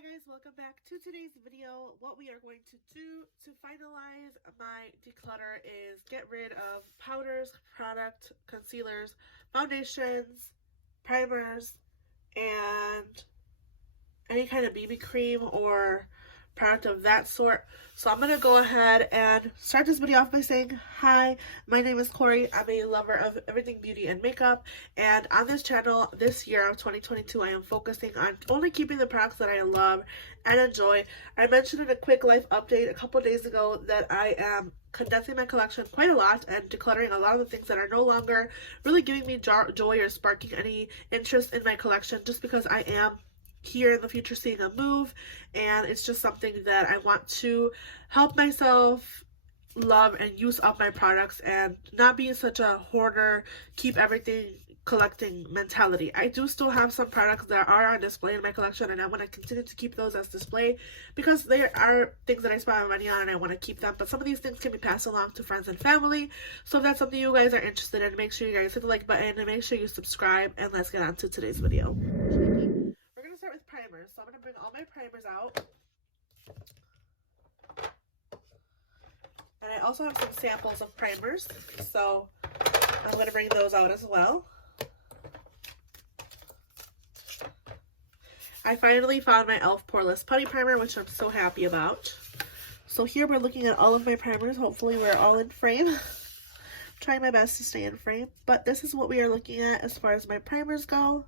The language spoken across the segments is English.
Hi guys, welcome back to today's video. What we are going to do to finalize my declutter is get rid of powders, product, concealers, foundations, primers, and any kind of BB cream or product of that sort. So I'm going to go ahead and start this video off by saying, hi, my name is Corey. I'm a lover of everything beauty and makeup, and on this channel this year of 2022 I am focusing on only keeping the products that I love and enjoy. I mentioned in a quick life update a couple days ago that I am condensing my collection quite a lot and decluttering a lot of the things that are no longer really giving me joy or sparking any interest in my collection, just because I am here in the future seeing a move, and it's just something that I want to help myself love and use up my products and not be such a hoarder, keep everything collecting mentality. I do still have some products that are on display in my collection, and I want to continue to keep those as display because they are things that I spend my money on and I want to keep them. But some of these things can be passed along to friends and family. So if that's something you guys are interested in, make sure you guys hit the like button and make sure you subscribe, and let's get on to today's video. Start with primers. So I'm going to bring all my primers out. And I also have some samples of primers, so I'm going to bring those out as well. I finally found my e.l.f. Poreless Putty Primer, which I'm so happy about. So here we're looking at all of my primers. Hopefully we're all in frame. I'm trying my best to stay in frame, but this is what we are looking at as far as my primers go.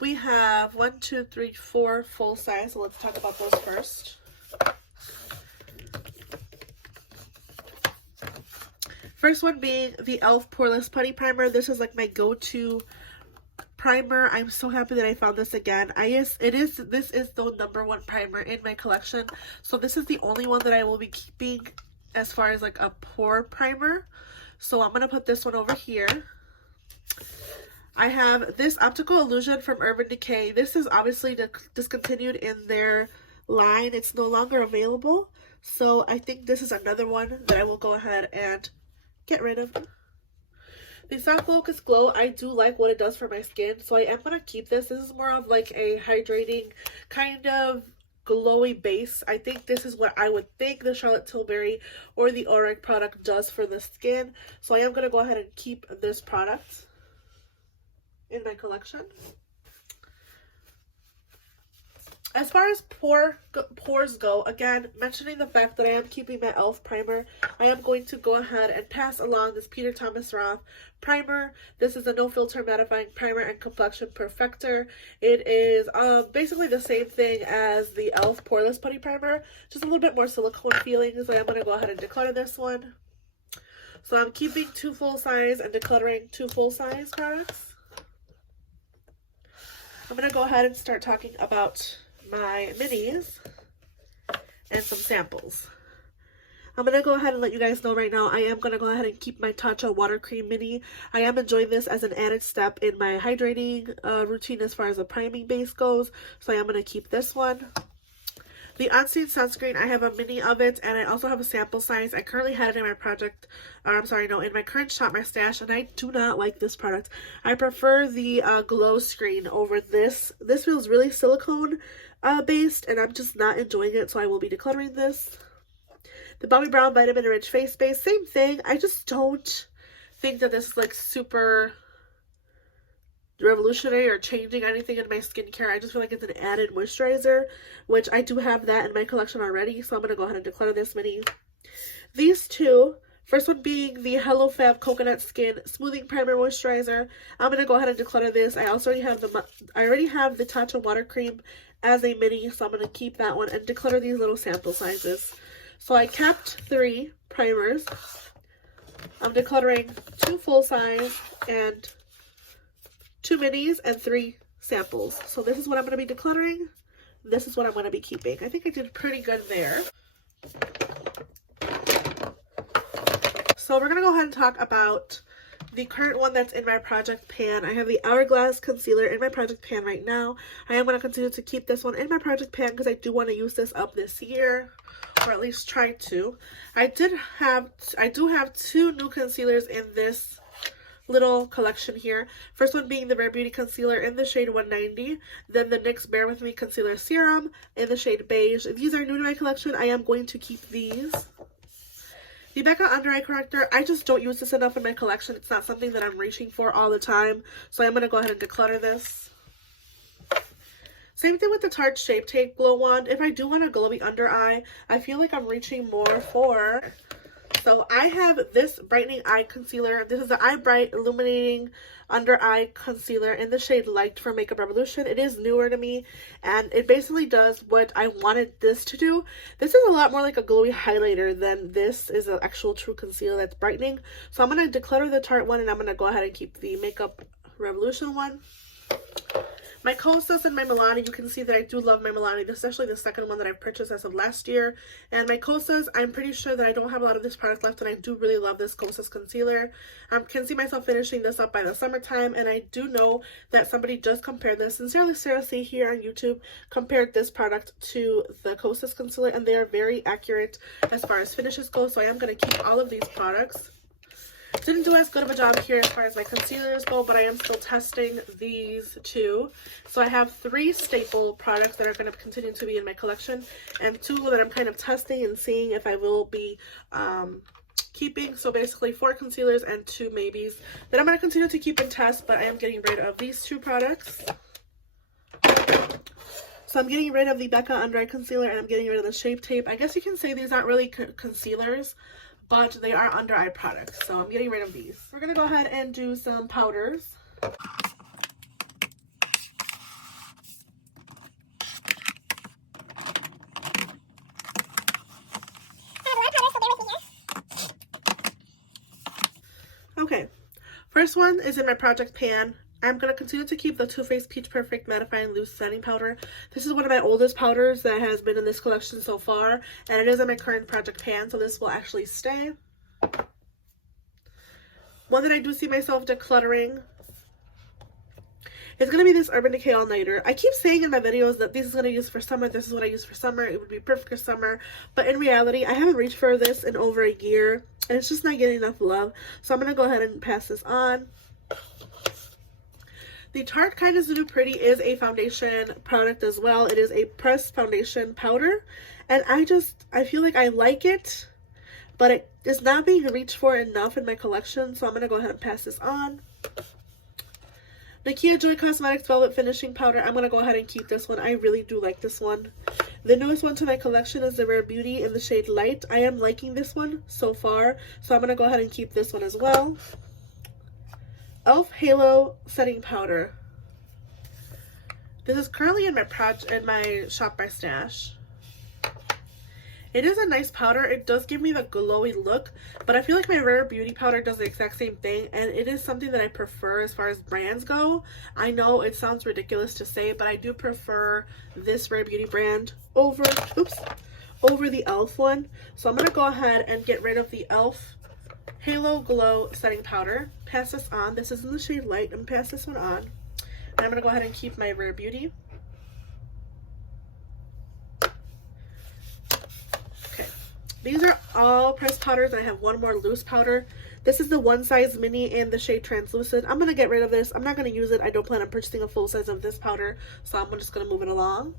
We have 1, 2, 3, 4 full size, so let's talk about those first. First one being the e.l.f. Poreless Putty Primer. This is like my go-to primer. I'm so happy that I found this again. This is the #1 primer in my collection. So this is the only one that I will be keeping as far as like a pore primer. So I'm going to put this one over here. I have this Optical Illusion from Urban Decay. This is obviously discontinued in their line. It's no longer available. So I think this is another one that I will go ahead and get rid of. The Soft Focus Glow, I do like what it does for my skin, so I am going to keep this. This is more of like a hydrating kind of glowy base. I think this is what I would think the Charlotte Tilbury or the Auric product does for the skin. So I am going to go ahead and keep this product in my collection. As far as pores go, again, mentioning the fact that I am keeping my e.l.f. primer, I am going to go ahead and pass along this Peter Thomas Roth primer. This is a no filter mattifying primer and complexion perfector. It is basically the same thing as the e.l.f. Poreless Putty Primer, just a little bit more silicone feeling. So I'm going to go ahead and declutter this one. So I'm keeping 2 full size and decluttering 2 full size products. I'm going to go ahead and start talking about my minis and some samples. I'm going to go ahead and let you guys know right now, I am going to go ahead and keep my Tatcha Water Cream Mini. I am enjoying this as an added step in my hydrating routine as far as the priming base goes. So I am going to keep this one. The Unseen Sunscreen, I have a mini of it, and I also have a sample size. I currently had it in my in my current Shop My Stash, and I do not like this product. I prefer the Glow Screen over this. This feels really silicone based, and I'm just not enjoying it, so I will be decluttering this. The Bobbi Brown Vitamin Rich Face Base, same thing. I just don't think that this is like super revolutionary or changing anything in my skincare. I just feel like it's an added moisturizer, which I do have that in my collection already, so I'm going to go ahead and declutter this mini. These two, first one being the Hello Fab Coconut Skin Smoothing Primer Moisturizer. I'm going to go ahead and declutter this. I already have the Tatcha Water Cream as a mini, so I'm going to keep that one and declutter these little sample sizes. So I kept 3 primers. I'm decluttering 2 full size and 2 minis and 3 samples. So this is what I'm going to be decluttering. This is what I'm going to be keeping. I think I did pretty good there. So we're going to go ahead and talk about the current one that's in my project pan. I have the Hourglass Concealer in my project pan right now. I am going to continue to keep this one in my project pan because I do want to use this up this year, or at least try to. I do have 2 new concealers in this little collection here. First one being the Rare Beauty Concealer in the shade 190. Then the NYX Bear With Me Concealer Serum in the shade Beige. These are new to my collection. I am going to keep these. The Becca Under Eye Corrector, I just don't use this enough in my collection. It's not something that I'm reaching for all the time. So I'm going to go ahead and declutter this. Same thing with the Tarte Shape Tape Glow Wand. If I do want a glowy under eye, I feel like I'm reaching more for... So I have this Brightening Eye Concealer. This is the Eye Bright Illuminating Under Eye Concealer in the shade Light from Makeup Revolution. It is newer to me, and it basically does what I wanted this to do. This is a lot more like a glowy highlighter than this is an actual true concealer that's brightening. So I'm going to declutter the Tarte one, and I'm going to go ahead and keep the Makeup Revolution one. My Kosas and my Milani, you can see that I do love my Milani. This is actually the second one that I've purchased as of last year. And my Kosas, I'm pretty sure that I don't have a lot of this product left, and I do really love this Kosas concealer. I can see myself finishing this up by the summertime, and I do know that somebody just compared this. Sincerely Sarah C here on YouTube compared this product to the Kosas concealer, and they are very accurate as far as finishes go. So I am going to keep all of these products. Didn't do as good of a job here as far as my concealers go, but I am still testing these two. So I have 3 staple products that are going to continue to be in my collection, and 2 that I'm kind of testing and seeing if I will be keeping. So basically 4 concealers and 2 maybes that I'm going to continue to keep and test, but I am getting rid of these 2 products. So I'm getting rid of the Becca Under Eye Concealer, and I'm getting rid of the Shape Tape. I guess you can say these aren't really concealers, but they are under eye products, so I'm getting rid of these. We're gonna go ahead and do some powders. Okay, first one is in my project pan. I'm going to continue to keep the Too Faced Peach Perfect Mattifying Loose Setting Powder. This is one of my oldest powders that has been in this collection so far, and it is in my current project pan, so this will actually stay. One that I do see myself decluttering is going to be this Urban Decay All Nighter. I keep saying in my videos that this is going to use for summer, this is what I use for summer, it would be perfect for summer, but in reality, I haven't reached for this in over a year, and it's just not getting enough love, so I'm going to go ahead and pass this on. The Tarte Kindness to Do Pretty is a foundation product as well. It is a pressed foundation powder, and I feel like I like it, but it is not being reached for enough in my collection, so I'm going to go ahead and pass this on. Nakia Joy Cosmetics Velvet Finishing Powder. I'm going to go ahead and keep this one. I really do like this one. The newest one to my collection is the Rare Beauty in the shade Light. I am liking this one so far, so I'm going to go ahead and keep this one as well. Elf Halo Setting Powder. This is currently in my Shop by Stash. It is a nice powder. It does give me the glowy look, but I feel like my Rare Beauty powder does the exact same thing, and it is something that I prefer as far as brands go. I know it sounds ridiculous to say, but I do prefer this Rare Beauty brand over the e.l.f. one. So I'm going to go ahead and get rid of the e.l.f. Halo Glow Setting Powder. Pass this on. This is in the shade Light. I'm going to pass this one on. And I'm going to go ahead and keep my Rare Beauty. Okay. These are all pressed powders, and I have one more loose powder. This is the One Size Mini in the shade Translucent. I'm going to get rid of this. I'm not going to use it. I don't plan on purchasing a full size of this powder, so I'm just going to move it along.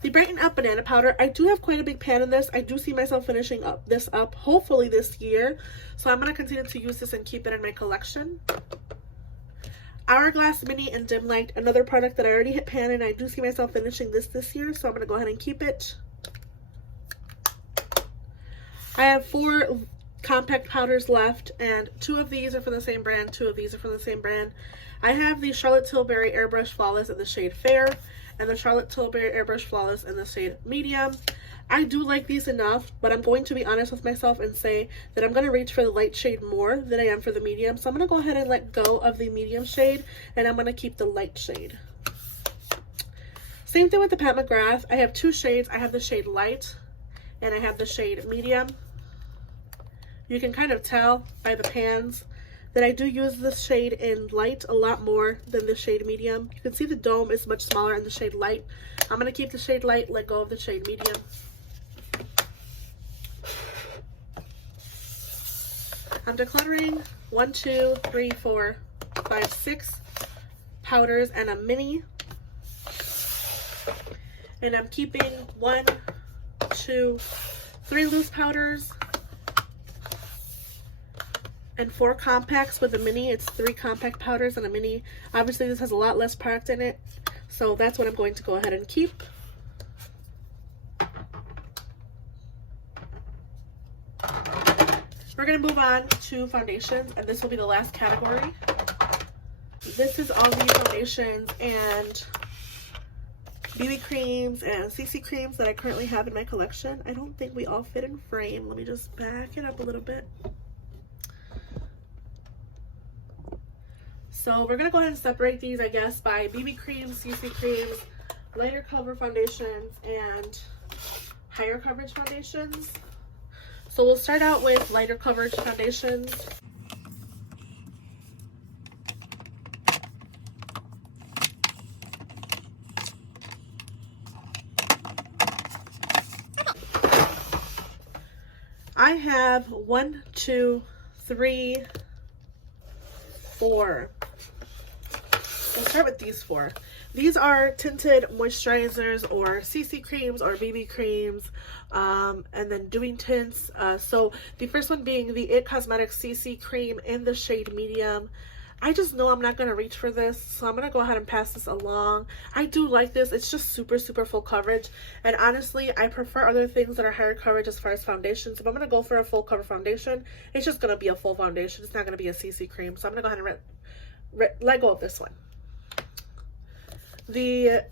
The Brighten Up Banana Powder. I do have quite a big pan in this. I do see myself finishing this up hopefully this year. So I'm going to continue to use this and keep it in my collection. Hourglass Mini and Dim Light. Another product that I already hit pan in. I do see myself finishing this year. So I'm going to go ahead and keep it. I have 4 compact powders left, and 2 of these are from the same brand. 2 of these are from the same brand. I have the Charlotte Tilbury Airbrush Flawless in the shade Fair, and the Charlotte Tilbury Airbrush Flawless in the shade Medium. I do like these enough, but I'm going to be honest with myself and say that I'm going to reach for the light shade more than I am for the medium. So I'm going to go ahead and let go of the medium shade, and I'm going to keep the light shade. Same thing with the Pat McGrath. I have 2 shades. I have the shade Light, and I have the shade Medium. You can kind of tell by the pans that I do use this shade in Light a lot more than the shade Medium. You can see the dome is much smaller in the shade Light. I'm going to keep the shade Light, let go of the shade Medium. I'm decluttering 1, 2, 3, 4, 5, 6 powders and a mini. And I'm keeping 1, 2, 3 loose powders and 4 compacts with a mini. It's 3 compact powders and a mini. Obviously this has a lot less product in it, so that's what I'm going to go ahead and keep. We're going to move on to foundations, and this will be the last category. This is all the foundations and BB creams and CC creams that I currently have in my collection. I don't think we all fit in frame. Let me just back it up a little bit. So we're going to go ahead and separate these, I guess, by BB creams, CC creams, lighter cover foundations, and higher coverage foundations. So we'll start out with lighter coverage foundations. I have 1, 2, 3, 4. We'll start with these 4. These are tinted moisturizers or CC creams or BB creams, and then doing tints. So the first one being the It Cosmetics CC cream in the shade medium. I just know I'm not going to reach for this, so I'm going to go ahead and pass this along. I do like this. It's just super full coverage, and honestly I prefer other things that are higher coverage as far as foundations. If I'm going to go for a full cover foundation, it's just going to be a full foundation. It's not going to be a CC cream, so I'm going to go ahead and let go of this one. The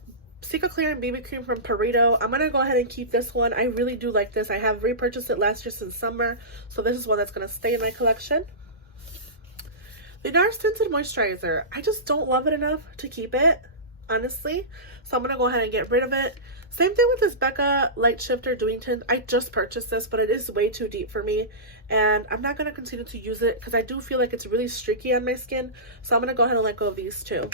Cica Clear and BB cream from Perito, I'm going to go ahead and keep this one. I really do like this. I have repurchased it last year since summer, so this is one that's going to stay in my collection. The NARS Tinted Moisturizer, I just don't love it enough to keep it, honestly, so I'm going to go ahead and get rid of it. Same thing with this Becca Light Shifter Doing Tint. I just purchased this, but it is way too deep for me, and I'm not going to continue to use it because I do feel like it's really streaky on my skin, so I'm going to go ahead and let go of these two.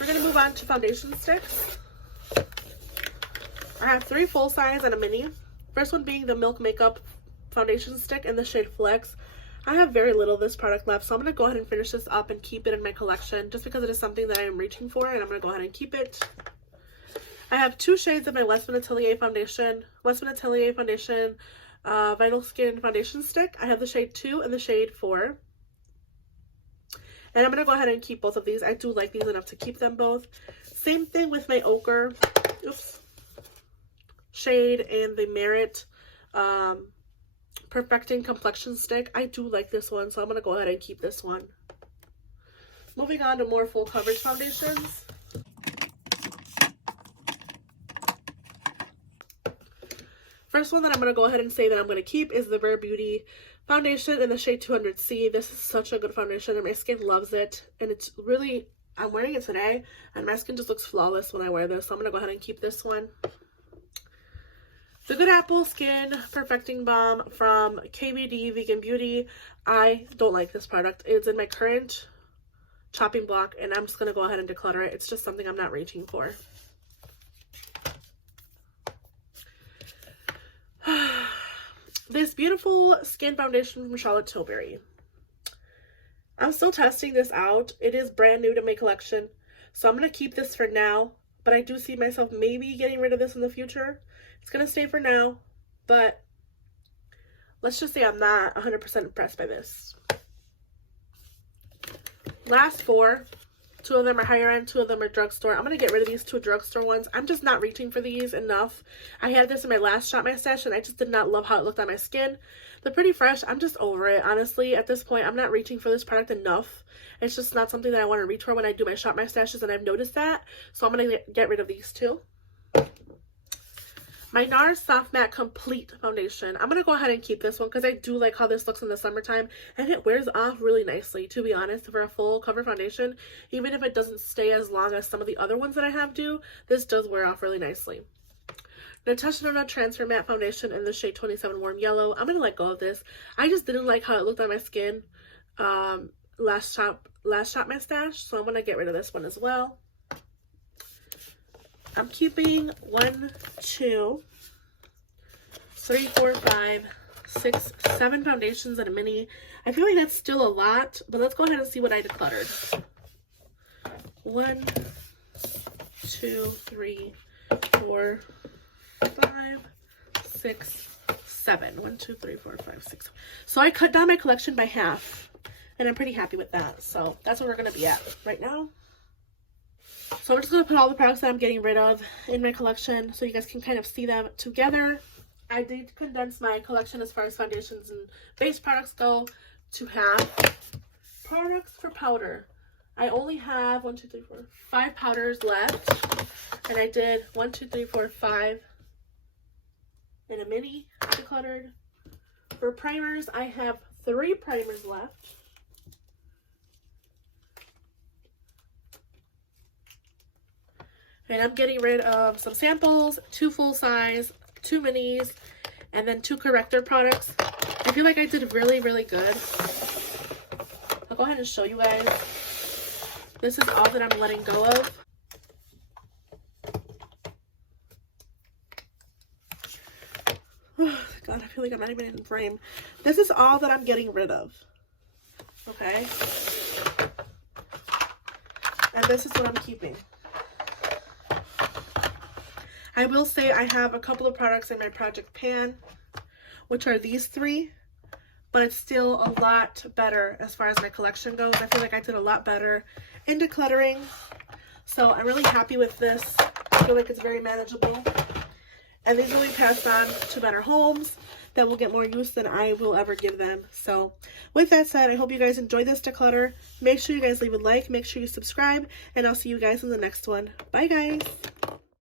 We're going to move on to foundation sticks. I have 3 full size and a mini. First one being the Milk Makeup foundation stick in the shade Flex. I have very little of this product left, so I'm going to go ahead and finish this up and keep it in my collection just because it is something that I am reaching for, and I'm going to go ahead and keep it. I have 2 shades of my Westman Atelier foundation. Vital Skin foundation stick. I have the shade 2 and the shade 4. And I'm going to go ahead and keep both of these. I do like these enough to keep them both. Same thing with my Ochre shade and the Merit Perfecting Complexion Stick. I do like this one, so I'm going to go ahead and keep this one. Moving on to more full coverage foundations. First one that I'm going to go ahead and say that I'm going to keep is the Rare Beauty foundation in the shade 200C. This is such a good foundation and my skin loves it, and it's really, I'm wearing it today and my skin just looks flawless when I wear this, so I'm going to go ahead and keep this one. The Good Apple Skin Perfecting Balm from KBD Vegan Beauty. I don't like this product. It's in my current chopping block, and I'm just going to go ahead and declutter it. It's just something I'm not reaching for. This beautiful skin foundation from Charlotte Tilbury. I'm still testing this out. It is brand new to my collection, so I'm going to keep this for now, but I do see myself maybe getting rid of this in the future. It's going to stay for now, but let's just say I'm not 100% impressed by this. Last 4. 2 of them are higher end, 2 of them are drugstore. I'm going to get rid of these 2 drugstore ones. I'm just not reaching for these enough. I had this in my last Shop My Stash, and I just did not love how it looked on my skin. They're pretty fresh. I'm just over it, honestly. At this point, I'm not reaching for this product enough. It's just not something that I want to reach for when I do my Shop My Stashes, and I've noticed that. So I'm going to get rid of these 2. My NARS Soft Matte Complete Foundation. I'm going to go ahead and keep this one because I do like how this looks in the summertime, and it wears off really nicely, to be honest. For a full cover foundation, even if it doesn't stay as long as some of the other ones that I have do, this does wear off really nicely. Natasha Denona Transfer Matte Foundation in the shade 27 Warm Yellow. I'm going to let go of this. I just didn't like how it looked on my skin last shop my stash, so I'm going to get rid of this one as well. I'm keeping 1, 2, 3, 4, 5, 6, 7 foundations and a mini. I feel like that's still a lot, but let's go ahead and see what I decluttered. 1, 2, 3, 4, 5, 6, 7. 1, 2, 3, 4, 5, 6. So I cut down my collection by half, and I'm pretty happy with that. So that's what we're going to be at right now. So I'm just going to put all the products that I'm getting rid of in my collection so you guys can kind of see them together. I did condense my collection as far as foundations and base products go to half. Products for powder. I only have 1, 2, 3, 4, 5 powders left. And I did 1, 2, 3, 4, 5 in a mini decluttered. For primers, I have 3 primers left. And I'm getting rid of some samples, 2 full size, 2 minis, and then 2 corrector products. I feel like I did really, really good. I'll go ahead and show you guys. This is all that I'm letting go of. Oh, God, I feel like I'm not even in frame. This is all that I'm getting rid of. Okay? And this is what I'm keeping. I will say I have a couple of products in my project pan, which are these 3, but it's still a lot better as far as my collection goes. I feel like I did a lot better in decluttering, so I'm really happy with this. I feel like it's very manageable, and these will be passed on to better homes that will get more use than I will ever give them. So with that said, I hope you guys enjoyed this declutter. Make sure you guys leave a like, make sure you subscribe, and I'll see you guys in the next one. Bye guys.